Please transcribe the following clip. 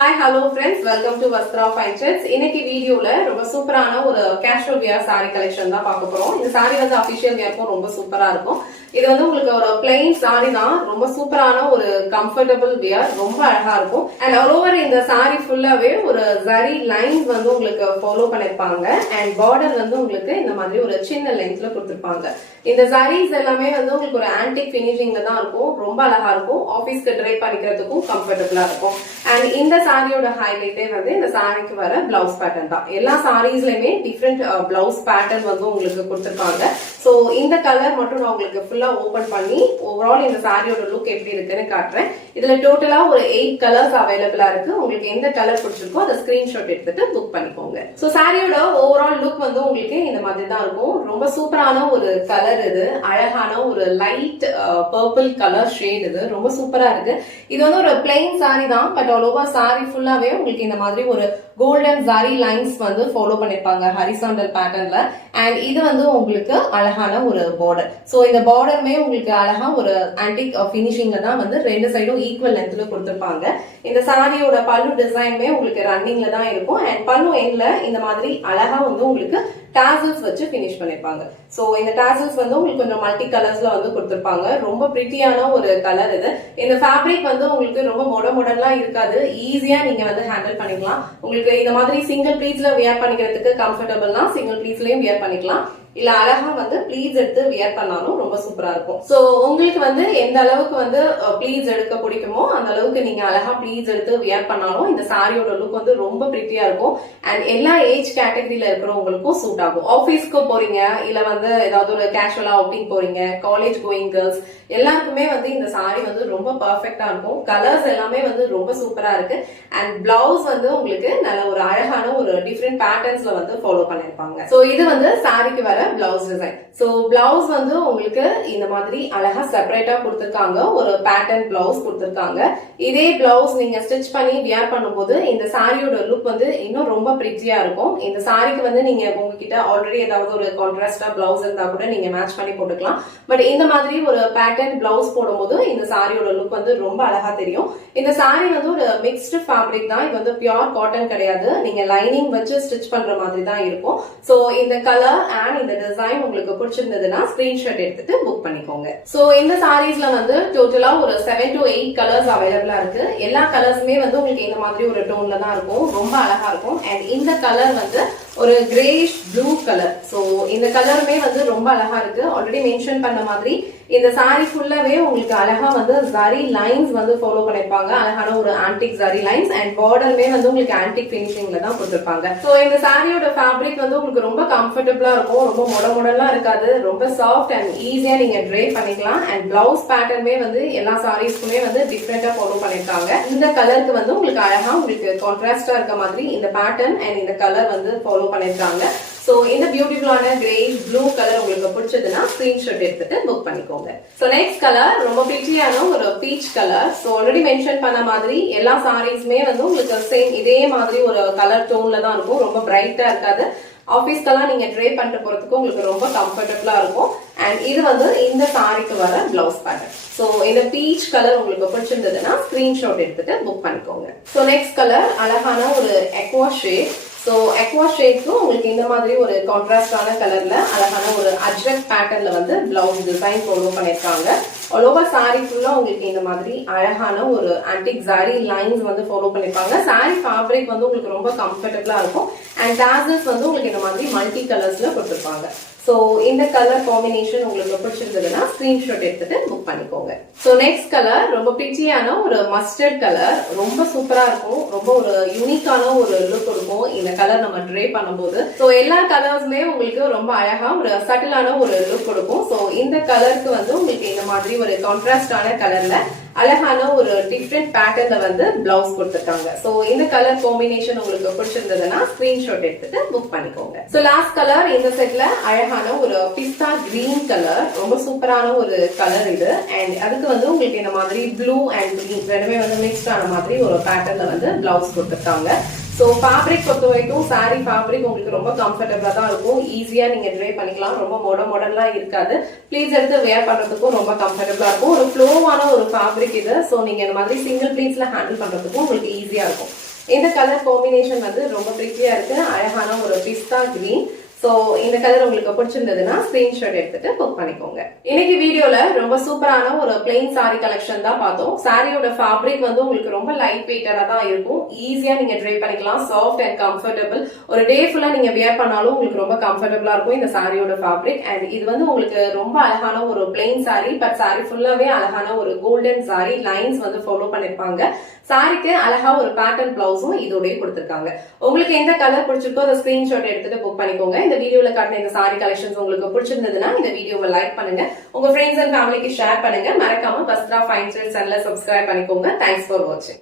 Hi, hello friends. Welcome to Vastra Fine Trends. இன்னைக்கு வீடியோல ரொம்ப சூப்பரான ஒரு கேஷுவல் வியர் saree கலெக்ஷன் தான் பார்க்க போறோம். இந்த saree வந்து அபிஷியல் வியர்க்கும் ரொம்ப சூப்பரா இருக்கும். இது வந்து உங்களுக்கு ஒரு plain saree தான். ரொம்ப சூப்பரான ஒரு கம்ஃபர்டபிள் வியர், ரொம்ப அழகா இருக்கும். அண்ட் ஆல் ஓவர் இந்த saree ஃபுல்லாவே ஒரு zari லைன்ஸ் வந்து உங்களுக்கு ஃபாலோ பண்ணிருப்பாங்க. அண்ட் பார்டர் வந்து உங்களுக்கு இந்த மாதிரி ஒரு சின்ன லென்த்ல கொடுத்திருப்பாங்க. இந்த sarees எல்லாமே வந்து உங்களுக்கு ஒரு ஆன்டிக் ஃபினிஷிங்ல தான் இருக்கும். ரொம்ப அழகா இருக்கும். ஆபீஸ்க்கு ட்ரை பண்ணிக்கிறதுக்கும் கம்ஃபர்டபிளா இருக்கும். அண்ட் இந்த சாரியோட ஹைலைட்டே வந்து இந்த சாரிக்கு வர பிளவுஸ் பேட்டர்ன் தான். எல்லா சாரீஸ்லயுமே டிஃப்ரெண்ட் பிளவுஸ் பேட்டர்ன் வந்து உங்களுக்கு கொடுத்திருப்பாங்க. சோ இந்த கலர் மட்டும் நான் உங்களுக்கு ஃபுல்லா ஓபன் பண்ணி ஓவரால் இந்த சாரியோட லுக் எப்படி இருக்குன்னு காட்டுறேன். இதுல டோட்டலா ஒரு 8 கலர்ஸ் அவைலபிளா இருக்கு. உங்களுக்கு எந்த கலர் பிடிச்சிருக்கோ அதை ஸ்கிரீன்ஷாட் எடுத்துட்டு புக் பண்ணிக்கோங்க. சோ சாரியோட ஓவரால் லுக் வந்து உங்களுக்கு இந்த மாதிரி தான் இருக்கும். ரொம்ப சூப்பரான ஒரு கலர் இது. அழகான ஒரு லைட் பர்பிள் கலர் ஷேட் இது. ரொம்ப சூப்பரா இருக்கு. இது வந்து ஒரு பிளைன் சாரி தான். பட் ஆல் ஓவர் சாரி ஃபுல்லாவே உங்களுக்கு இந்த மாதிரி ஒரு கோல்டன் ஜரி லைன்ஸ் வந்து ஃபாலோ பண்ணிருப்பாங்க ஹரிசாண்டல் பேட்டர்ன்ல. அண்ட் இது வந்து உங்களுக்கு அழகான ஒரு பார்டர். சோ இந்த பார்டருமே உங்களுக்கு அழகா ஒரு ஆன்டிக் பினிஷிங்ல தான் வந்து ரெண்டு சைடும் ஈக்குவல் லென்த்ல கொடுத்திருப்பாங்க. இந்த சாரியோட பல்லு டிசைனுமே உங்களுக்கு ரன்னிங்ல தான் இருக்கும். அண்ட் பல்லு எண்ட்ல இந்த மாதிரி அழகா வந்து உங்களுக்கு டாசல்ஸ் வச்சு பினிஷ் பண்ணிருப்பாங்க. சோ இந்த டாசல்ஸ் வந்து உங்களுக்கு கொஞ்சம் மல்டி கலர்ஸ்ல வந்து கொடுத்திருப்பாங்க. ரொம்ப பிரிட்டியான ஒரு கலர் இது. இந்த ஃபேப்ரிக் வந்து உங்களுக்கு ரொம்ப மொடலாம் இருக்காது. ஈஸியா நீங்க வந்து ஹேண்டில் பண்ணிக்கலாம். உங்களுக்கு இந்த மாதிரி சிங்கிள் ப்ளீட்ஸ்ல வியர் பண்ணிக்கிறதுக்கு கம்ஃபர்டபிள்னா சிங்கிள் ப்ளீட்ஸ்லயும் வியர் பண்ணிக்கலாம். இல்ல அழகா வந்து ப்ளீட்ஸ் எடுத்து வியர் பண்ணாலும் ரொம்ப சூப்பரா இருக்கும். சோ உங்களுக்கு வந்து எந்த அளவுக்கு வந்து ப்ளீட்ஸ் எடுக்க பிடிக்குமோ அந்த அளவுக்கு நீங்க அழகா ப்ளீட்ஸ் எடுத்து வியர் பண்ணாலும் இந்த சாரியோட லுக் வந்து ரொம்ப பிரிட்டியா இருக்கும். அண்ட் எல்லா ஏஜ் கேட்டகரியில இருக்கிறவங்களுக்கும் சூட் ஆகும். ஆபீஸ்க்கு போறீங்க, இல்ல வந்து ஏதாவது ஒரு கேஷுவலா அவுட்டிங் போறீங்க, காலேஜ் கோயிங் கேர்ள்ஸ் எல்லாருக்குமே வந்து இந்த சாரி வந்து ரொம்ப பர்ஃபெக்டா இருக்கும். கலர்ஸ் எல்லாமே வந்து ரொம்ப சூப்பரா இருக்கு. அண்ட் பிளவுஸ் வந்து உங்களுக்கு நல்ல ஒரு அழகான ஒரு டிஃப்ரெண்ட் பேட்டர்ன்ஸ்ல வந்து ஃபாலோ பண்ணிருப்பாங்க. சோ இது வந்து சாரிக்கு வர பிளவுஸ் டிசைன். சோ பிளவுஸ் வந்து உங்களுக்கு இந்த மாதிரி அழகா செப்பரேட்டா கொடுத்திருக்காங்க. ஒரு பேட்டர்ன் பிளவுஸ் கொடுத்திருக்காங்க. இதே பிளவுஸ் நீங்க ஸ்டிச் பண்ணி வியர் பண்ணும்போது இந்த சாரியோட லுக் வந்து இன்னும் ரொம்ப பிரிட்டியா இருக்கும். இந்த சாரிக்கு வந்து நீங்க உங்ககிட்ட ஆல்ரெடி ஏதாவது ஒரு கான்ட்ராஸ்டா பிளவுஸ் இருந்தா கூட நீங்க மேட்ச் பண்ணி போட்டுக்கலாம். பட் இந்த மாதிரி ஒரு பேட்டர்ன் பிளவுஸ் போடும்போது இந்த சாரியோட லுக் வந்து ரொம்ப அழகா தெரியும். இந்த சாரி வந்து ஒரு மிக்ஸ்டு ஃபேப்ரிக் தான். இது வந்து பியூர் காட்டன் கிடையாது. நீங்க லைனிங் வச்சு ஸ்டிச் பண்ற மாதிரி தான் இருக்கும். சோ இந்த கலர் அண்ட் இந்த டிசைன் உங்களுக்கு பிடிச்சிருந்ததுன்னா ஸ்கிரீன்ஷாட் எடுத்துட்டு புக் பண்ணிக்கோங்க. சோ இந்த சாரீஸ்ல வந்து டோட்டலா ஒரு 7 to 8 கலர்ஸ் அவைலபிளா இருக்கு. எல்லா கலர்ஸுமே வந்து உங்களுக்கு இந்த மாதிரி ஒரு டோன்ல தான் இருக்கும். ரொம்ப அழகா இருக்கும். அண்ட் இந்த கலர் வந்து ஒரு கிரேஷ் ப்ளூ கலர். சோ இந்த கலருமே வந்து ரொம்ப அழகா இருக்கு. ஆல்ரெடி மென்ஷன் பண்ண மாதிரி இந்த சாரி ஃபுல்லாவே உங்களுக்கு அழகா வந்து ஜரி லைன்ஸ் வந்து ஃபாலோ பண்ணிருப்பாங்க. அழகான ஒரு ஆன்டிக் ஜரி லைன்ஸ் அண்ட் பார்டருமே வந்து உங்களுக்கு ஆன்டிக் பினிஷிங்ல தான் கொடுத்திருப்பாங்க. சோ இந்த சாரியோட ஃபேப்ரிக் வந்து உங்களுக்கு ரொம்ப கம்ஃபர்டபிளா இருக்கும். ரொம்ப மொடலாம் இருக்காது. ரொம்ப சாஃப்ட் அண்ட் ஈஸியா நீங்க ட்ரை பண்ணிக்கலாம். அண்ட் பிளவுஸ் பேட்டர்னுமே வந்து எல்லா சாரீஸ்க்குமே வந்து டிஃப்ரெண்டா ஃபாலோ பண்ணிருக்காங்க. இந்த கலருக்கு வந்து உங்களுக்கு அழகா உங்களுக்கு கான்ட்ராஸ்டா இருக்க மாதிரி இந்த பேட்டர்ன் அண்ட் இந்த கலர் வந்து ஃபாலோ பண்ணிருக்காங்க. சோ இந்த பியூட்டிஃபுல்லான கிரேஷ் ப்ளூ கலர் உங்களுக்கு பிடிச்சதுன்னா ஸ்கிரீன்ஷாட் எடுத்துட்டு புக் பண்ணிக்கோங்க. சோ நெக்ஸ்ட் கலர் ரொம்ப பிரிட்டியான ஒரு peach colour. So already mention பண்ண மாதிரி எல்லா சாரீஸ்மே வந்து உங்களுக்கு சேம் இதே மாதிரி ஒரு கலர் டோன்ல தான் இருக்கும். ரொம்ப பிரைட்டா இருக்காது. ஆபீஸ்க்கெல்லாம் நீங்க ட்ரை பண்ணிட்டு போறதுக்கு உங்களுக்கு ரொம்ப கம்ஃபர்டபிளா இருக்கும். அண்ட் இது வந்து இந்த சாரிக்கு வர பிளவுஸ் பேட்டர்ன். சோ இந்த பீச் கலர் உங்களுக்கு பிடிச்சிருந்ததுன்னா ஸ்கிரீன்ஷாட் எடுத்துட்டு புக் பண்ணிக்கோங்க. சோ நெக்ஸ்ட் கலர் அழகான ஒரு எக்வா ஷேட். சோ எக்வா ஷேட்க்கும் உங்களுக்கு இந்த மாதிரி ஒரு கான்ட்ராஸ்டான கலர்ல அழகான ஒரு அஜ்ரக் பேட்டர்ன்ல வந்து பிளவுஸ் டிசைன் ஃபாலோ பண்ணிருக்காங்க. ஆல் ஓவர் சாரி ஃபுல்லா உங்களுக்கு இந்த மாதிரி அழகான ஒரு ஆன்டிக் ஜரி லைன்ஸ் வந்து ஃபாலோ பண்ணிருப்பாங்க. சாரி ஃபேப்ரிக் வந்து உங்களுக்கு ரொம்ப கம்ஃபர்டபிளா இருக்கும். அண்ட் டாசல்ஸ் வந்து உங்களுக்கு இந்த மாதிரி மல்டி கலர்ஸ்ல கொடுத்திருப்பாங்க. சோ இந்த கலர் காம்பினேஷன் உங்களுக்கு பிடிச்சிருந்ததுன்னா ஸ்கிரீன்ஷாட் எடுத்துட்டு புக் பண்ணிக்கோங்க. சோ நெக்ஸ்ட் கலர் ரொம்ப பிரிட்டியான ஒரு மஸ்டர்ட் கலர். ரொம்ப சூப்பரா இருக்கும். ரொம்ப ஒரு யூனிக்கான ஒரு லுக் இருக்கும் இந்த கலர் நம்ம ட்ரை பண்ணும்போது. சோ எல்லா கலர்ஸ்மே உங்களுக்கு ரொம்ப அழகா ஒரு சட்டிலான ஒரு லுக் கொடுக்கும். சோ இந்த கலருக்கு வந்து உங்களுக்கு இந்த மாதிரி ஒரு கான்ட்ராஸ்டான கலர்ல அழகான ஒரு டிஃப்ரெண்ட் பேட்டர்ன்ல வந்து பிளவுஸ் கொடுத்திருக்காங்க. சோ இந்த கலர் காம்பினேஷன் உங்களுக்கு பிடிச்சிருந்ததுன்னா ஸ்கிரீன்ஷாட் எடுத்துட்டு புக் பண்ணிக்கோங்க. சோ லாஸ்ட் கலர் இந்த செட்ல அழகான ஒரு பிஸ்தா கிரீன் கலர். ரொம்ப சூப்பரான ஒரு கலர் இது. அண்ட் அதுக்கு வந்து உங்களுக்கு இந்த மாதிரி ப்ளூ அண்ட் கிரீன் ரெண்டுமே வந்து மிக்ஸ்ட் ஆன மாதிரி ஒரு பேட்டர்ன்ல வந்து பிளவுஸ் கொடுத்திருக்காங்க. சோ ஃபேப்ரிக் பொறுத்த வரைக்கும் சாரி ஃபேப்ரிக் உங்களுக்கு ரொம்ப கம்ஃபர்டபிளா தான் இருக்கும். ஈஸியா நீங்க ட்ரை பண்ணிக்கலாம். ரொம்ப மொடலாம் இருக்காது. ப்ளீட்ஸ் எடுத்து வேர் பண்றதுக்கும் ரொம்ப கம்ஃபர்டபிளா இருக்கும். ஒரு ஃப்ளோவான ஒரு ஃபேப்ரிக் இது. சோ நீங்க இந்த மாதிரி சிங்கிள் ப்ளீட்ஸ்ல ஹேண்டில் பண்றதுக்கும் உங்களுக்கு ஈஸியா இருக்கும். இந்த கலர் காம்பினேஷன் வந்து ரொம்ப பிரிட்டியா இருக்கு. அழகான ஒரு பிஸ்தா கிரீன். சோ இந்த கலர் உங்களுக்கு பிடிச்சிருந்ததுன்னா ஸ்கிரீன்ஷாட் எடுத்துட்டு புக் பண்ணிக்கோங்க. இன்னைக்கு வீடியோல ரொம்ப சூப்பரான ஒரு பிளெயின் சாரி கலெக்ஷன் தான் பார்த்தோம். சாரியோட ஃபேப்ரிக் வந்து உங்களுக்கு ரொம்ப லைட் வெயிட்டடா தான் இருக்கும். ஈஸியா நீங்க ட்ரை பண்ணிக்கலாம். Soft and comfortable. ஒரு டே ஃபுல்லா நீங்க வியர் பண்ணாலும் உங்களுக்கு ரொம்ப கம்ஃபர்டபிளா இருக்கும் இந்த சாரியோட ஃபேப்ரிக். அண்ட் இது வந்து உங்களுக்கு ரொம்ப அழகான ஒரு பிளெயின் சாரி. பட் சாரி ஃபுல்லாவே அழகான ஒரு கோல்டன் சாரி லைன்ஸ் வந்து ஃபாலோ பண்ணிருப்பாங்க. சாரிக்கு அழகா ஒரு பேட்டர்ன் பிளவுஸும் இதோடய கொடுத்திருக்காங்க. உங்களுக்கு எந்த கலர் பிடிச்சிருக்கோ அதை ஸ்கிரீன்ஷாட் எடுத்துட்டு புக் பண்ணிக்கோங்க. இந்த வீடியோல காட்டின இந்த சாரி கலெக்ஷன்ஸ் உங்களுக்கு பிடிச்சிருந்ததுன்னா இந்த வீடியோவை லைக் பண்ணுங்க, உங்க ஃப்ரெண்ட்ஸ் அண்ட் ஃபேமிலிக்கு ஷேர் பண்ணுங்க. மறக்காம வஸ்த்ரா ஃபைன் ட்ரெண்ட்ஸ் சேனலை சப்ஸ்கிரைப் பண்ணிக்கோங்க. தேங்க்ஸ் ஃபார் வாட்சிங்.